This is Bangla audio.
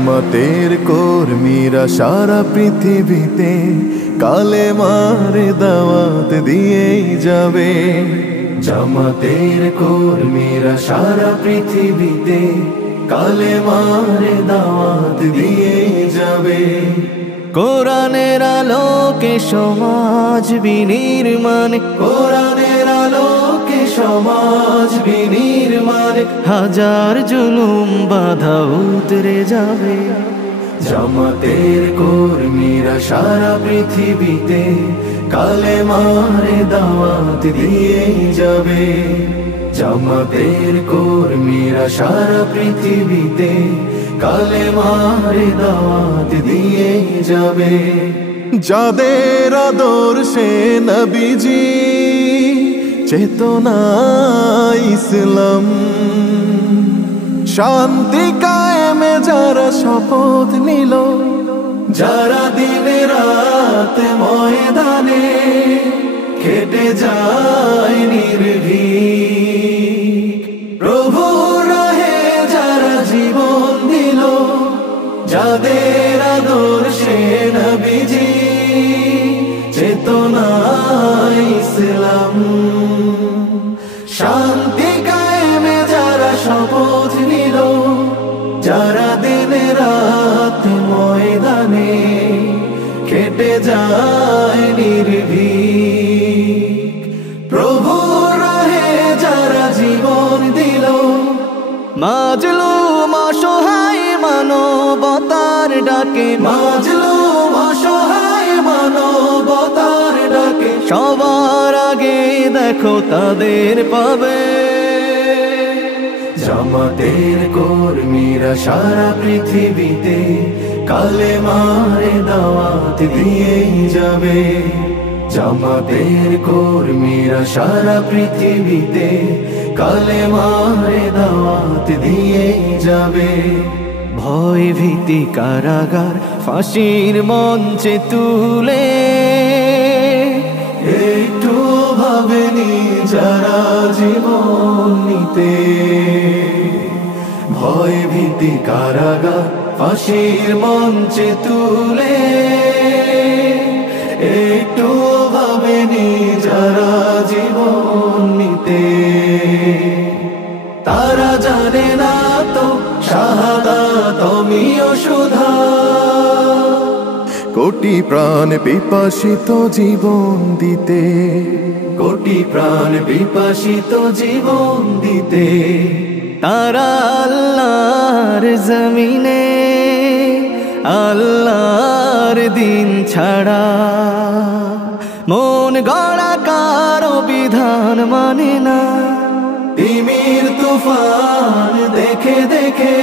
জামাতের কর্মীরা সারা পৃথিবীতে কালেমার দাওয়াত দিয়েই যাবে। জামাতের কর্মীরা সারা পৃথিবীতে কালেমার দাওয়াত দিয়েই যাবে। কোরআনের আলোকে সমাজ বিনির্মাণ, কোরআনের আলোকে সমাজ বিনির্মাণ, হাজার জুলুম বাধা উতরে যাবে। জামাতের কর্মীরা সারা পৃথিবীতে কালেমার দাওয়াত দিয়েই যাবে। জামাতের কর্মীরা সারা পৃথিবীতে কালেমার দাওয়াত দিয়েই যাবে। যাদের আদর্শে নবীজি চেতনা ইসলাম, শান্তি কায়েমে যারা শপথ নিল, যারা দিনে রাত ময়দানে খেটে যায় নির্ভীক, প্রভুর রাহে যারা জীবন দিল, যাদের আদর্শে নবীজি চেতনা ইসলাম, শান্তি কায়েমে যারা শপথ নিল, যারা দিনে রাত ময়দানে খেটে যায় নির্ভীক, প্রভুর রাহে যারা জীবন দিল, মাজলুম অসহায় মানবতার ডাকে, মাজলুম অসহায় মানবতার ডাকে, সবার আগে দেখো তাদের পাবে। জামাতের কর্মীরা সারা পৃথিবীতে কালেমার দাওয়াত দিয়েই যাবে। জামাতের কর্মীরা সারা পৃথিবীতে কালেমার দাওয়াত দিয়েই যাবে। ভয় ভীতি কারাগার ফাঁসির মঞ্চে তুলে, একটু ভাবেনি যারা জীবন নিতে, ভয় ভীতি কারাগার ফাঁসির মঞ্চে তুলে, একটু ভাবেনি যারা জীবন নিতে। তারা জানে না তো শাহাদাত আমিও সুধা, কোটি প্রাণ বিপাসিত জীবন দিতে, কোটি প্রাণ বিপাসিত জীবন দিতে। তারা আল্লাহর জমিনে আল্লাহর দিন ছাড়া মন গড়া কারো বিধান মানে না। তিমির তুফান দেখে দেখে